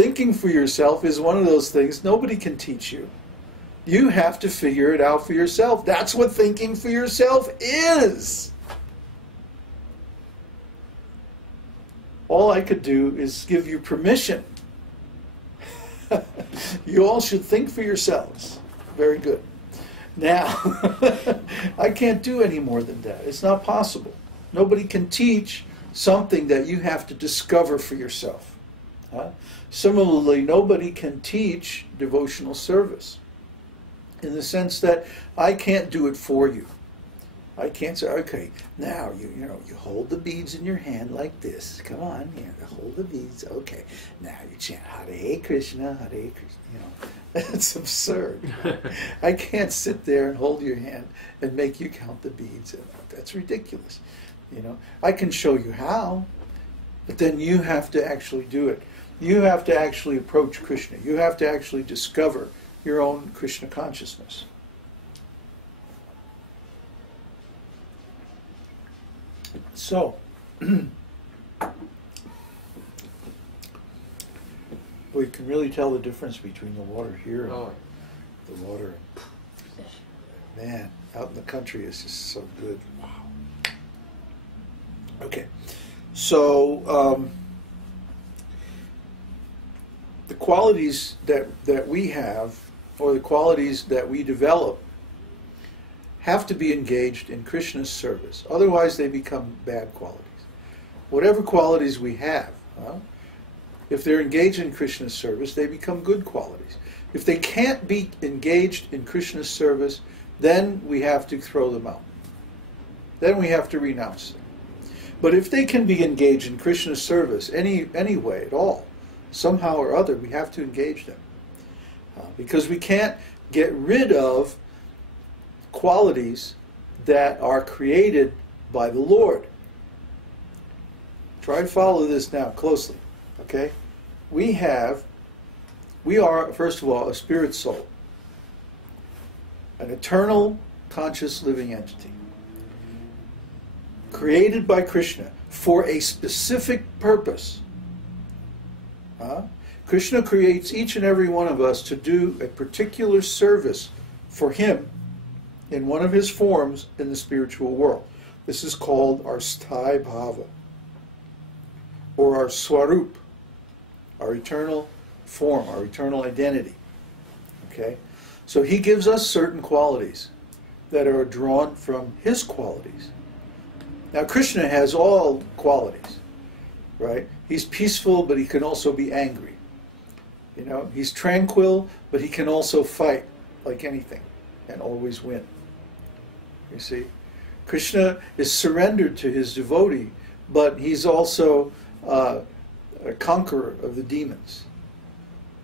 Thinking for yourself is one of those things nobody can teach you. You have to figure it out for yourself. That's what thinking for yourself is. All I could do is give you permission. You all should think for yourselves. Very good. Now, I can't do any more than that. It's not possible. Nobody can teach something that you have to discover for yourself. Similarly, nobody can teach devotional service in the sense that I can't do it for you. I can't say, okay, now you hold the beads in your hand like this. Come on, hold the beads. Okay, now you chant Hare Krishna, Hare Krishna. It's absurd. I can't sit there and hold your hand and make you count the beads. That's ridiculous. I can show you how, but then you have to actually do it. You have to actually approach Krishna. You have to actually discover your own Krishna consciousness. So, we can really tell the difference between the water here and the water. Man, out in the country is just so good. Wow. Okay, so the qualities that we have, or the qualities that we develop, have to be engaged in Krishna's service. Otherwise, they become bad qualities. Whatever qualities we have, if they're engaged in Krishna's service, they become good qualities. If they can't be engaged in Krishna's service, then we have to throw them out. Then we have to renounce them. But if they can be engaged in Krishna's service any way at all, somehow or other, we have to engage them. Because we can't get rid of qualities that are created by the Lord. Try to follow this now closely, okay? We are, first of all, a spirit soul, an eternal, conscious, living entity, created by Krishna for a specific purpose. Krishna creates each and every one of us to do a particular service for him in one of his forms in the spiritual world. This is called our sthāyi bhava, or our swarup, our eternal form, our eternal identity. Okay? So he gives us certain qualities that are drawn from his qualities. Now Krishna has all qualities, right? He's peaceful, but he can also be angry. He's tranquil, but he can also fight like anything and always win. You see? Krishna is surrendered to his devotee, but he's also a conqueror of the demons.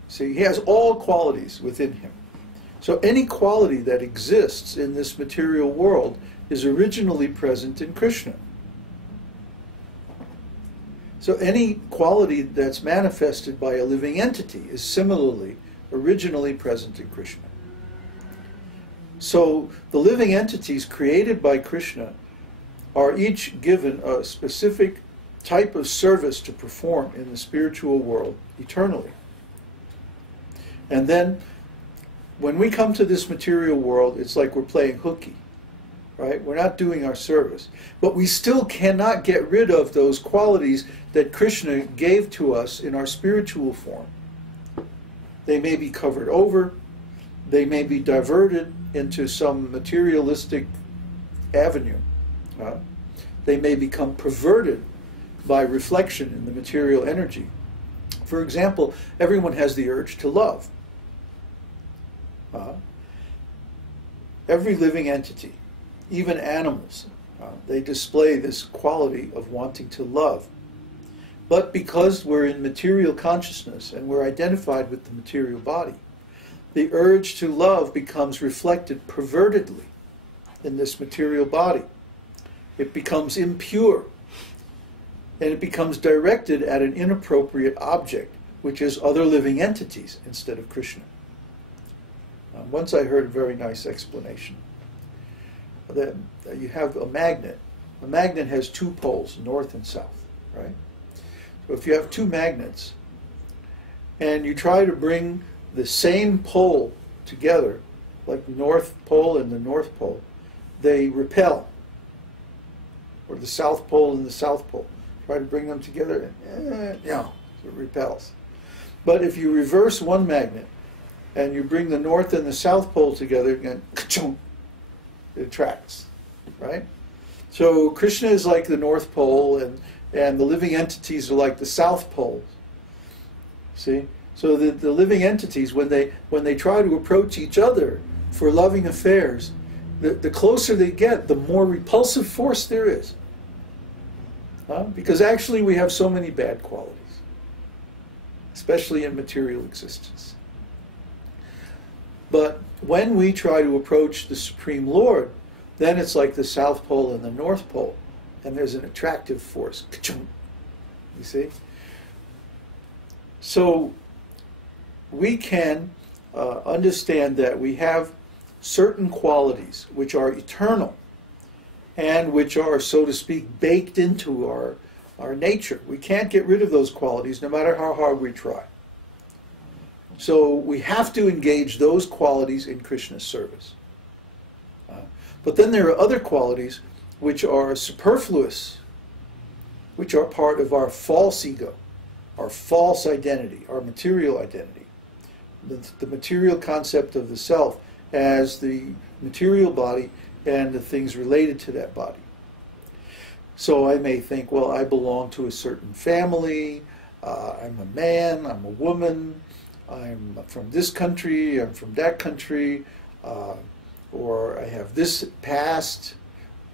See, he has all qualities within him. So any quality that exists in this material world is originally present in Krishna. So any quality that's manifested by a living entity is similarly originally present in Krishna. So the living entities created by Krishna are each given a specific type of service to perform in the spiritual world eternally. And then when we come to this material world, it's like we're playing hooky, right? We're not doing our service. But we still cannot get rid of those qualities that Krishna gave to us in our spiritual form. They may be covered over, they may be diverted into some materialistic avenue. They may become perverted by reflection in the material energy. For example, everyone has the urge to love. Every living entity, even animals, they display this quality of wanting to love. But because we're in material consciousness and we're identified with the material body, the urge to love becomes reflected pervertedly in this material body. It becomes impure, and it becomes directed at an inappropriate object, which is other living entities instead of Krishna. Once I heard a very nice explanation. That you have a magnet. A magnet has two poles, north and south, right? So if you have two magnets, and you try to bring the same pole together, like the North Pole and the North Pole, they repel. Or the South Pole and the South Pole. Try to bring them together, and no, it repels. But if you reverse one magnet, and you bring the North and the South Pole together, again, it attracts, right? So Kṛṣṇa is like the North Pole, and the living entities are like the South Pole. See? So the living entities, when they try to approach each other for loving affairs, the closer they get, the more repulsive force there is. Because actually we have so many bad qualities, especially in material existence. But when we try to approach the Supreme Lord, then it's like the South Pole and the North Pole, and there's an attractive force. You see? So we can understand that we have certain qualities which are eternal and which are, so to speak, baked into our nature. We can't get rid of those qualities no matter how hard we try. So we have to engage those qualities in Krishna's service. But then there are other qualities which are superfluous, which are part of our false ego, our false identity, our material identity, the material concept of the self as the material body and the things related to that body. So I may think, well, I belong to a certain family, I'm a man, I'm a woman, I'm from this country, I'm from that country, or I have this past,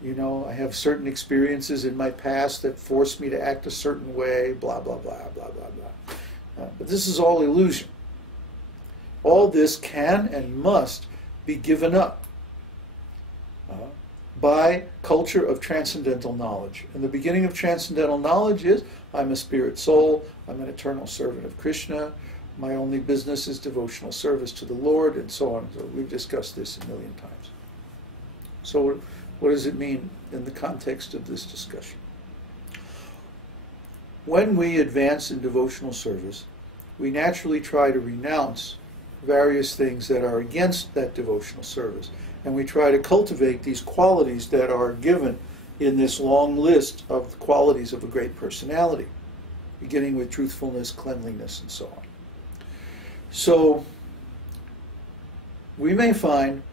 you know, I have certain experiences in my past that force me to act a certain way, blah, blah, blah, blah, blah, blah. But this is all illusion. All this can and must be given up by culture of transcendental knowledge. And the beginning of transcendental knowledge is, I'm a spirit soul, I'm an eternal servant of Kṛṣṇa, my only business is devotional service to the Lord, and so on. So we've discussed this a million times. So what does it mean in the context of this discussion? When we advance in devotional service, we naturally try to renounce various things that are against that devotional service. And we try to cultivate these qualities that are given in this long list of the qualities of a great personality, beginning with truthfulness, cleanliness, and so on. So we may find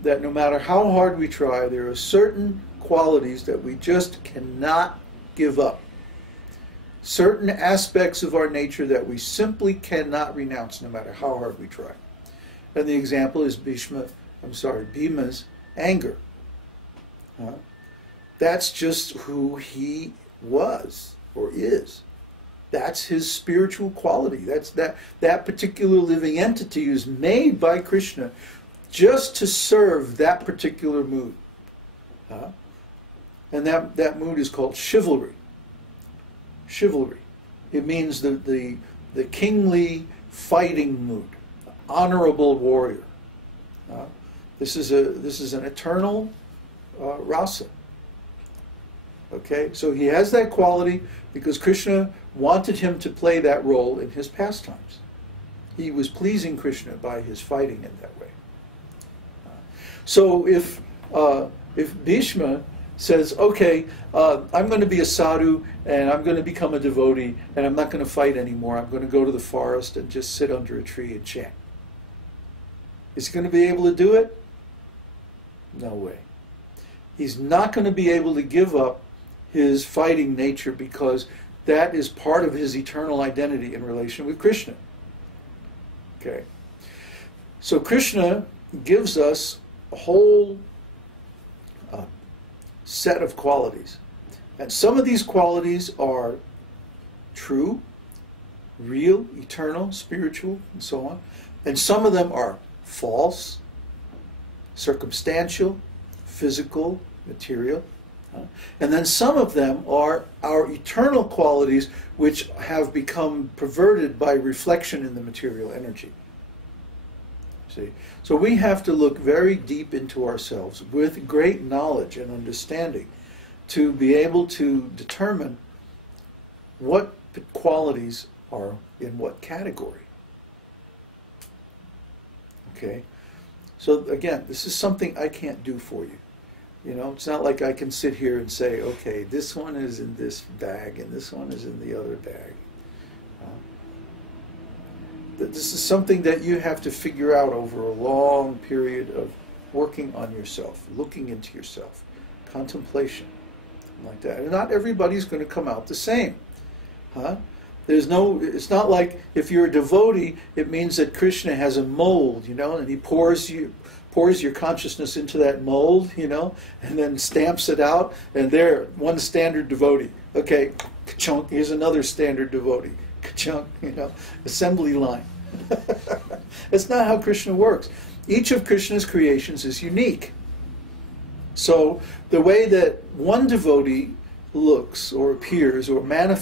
that no matter how hard we try, there are certain qualities that we just cannot give up. Certain aspects of our nature that we simply cannot renounce no matter how hard we try. And the example is Bhima's anger. That's just who he was or is. That's his spiritual quality. That's that particular living entity is made by Kṛṣṇa just to serve that particular mood. And that mood is called chivalry. Chivalry. It means the kingly fighting mood, honorable warrior. This is an eternal rasa. Okay, so he has that quality because Kṛṣṇa wanted him to play that role in his pastimes. He was pleasing Kṛṣṇa by his fighting in that way. So if Bhishma says, okay, I'm going to be a sadhu and I'm going to become a devotee and I'm not going to fight anymore, I'm going to go to the forest and just sit under a tree and chant. Is he going to be able to do it? No way. He's not going to be able to give up his fighting nature because that is part of his eternal identity in relation with Kṛṣṇa. Okay. So Kṛṣṇa gives us a whole set of qualities. And some of these qualities are true, real, eternal, spiritual, and so on. And some of them are false, circumstantial, physical, material. And then some of them are our eternal qualities which have become perverted by reflection in the material energy. See? So we have to look very deep into ourselves with great knowledge and understanding to be able to determine what qualities are in what category. Okay? So again, this is something I can't do for you. You know, it's not like I can sit here and say, okay, this one is in this bag and this one is in the other bag. This is something that you have to figure out over a long period of working on yourself, looking into yourself, contemplation, like that. And not everybody's going to come out the same. There's no, it's not like if you're a devotee, it means that Kṛṣṇa has a mold, you know, and he pours your consciousness into that mold, you know, and then stamps it out, and there, one standard devotee. Okay, ka-chunk, here's another standard devotee. Ka-chunk, you know, assembly line. That's not how Kṛṣṇa works. Each of Kṛṣṇa's creations is unique. So the way that one devotee looks or appears or manifests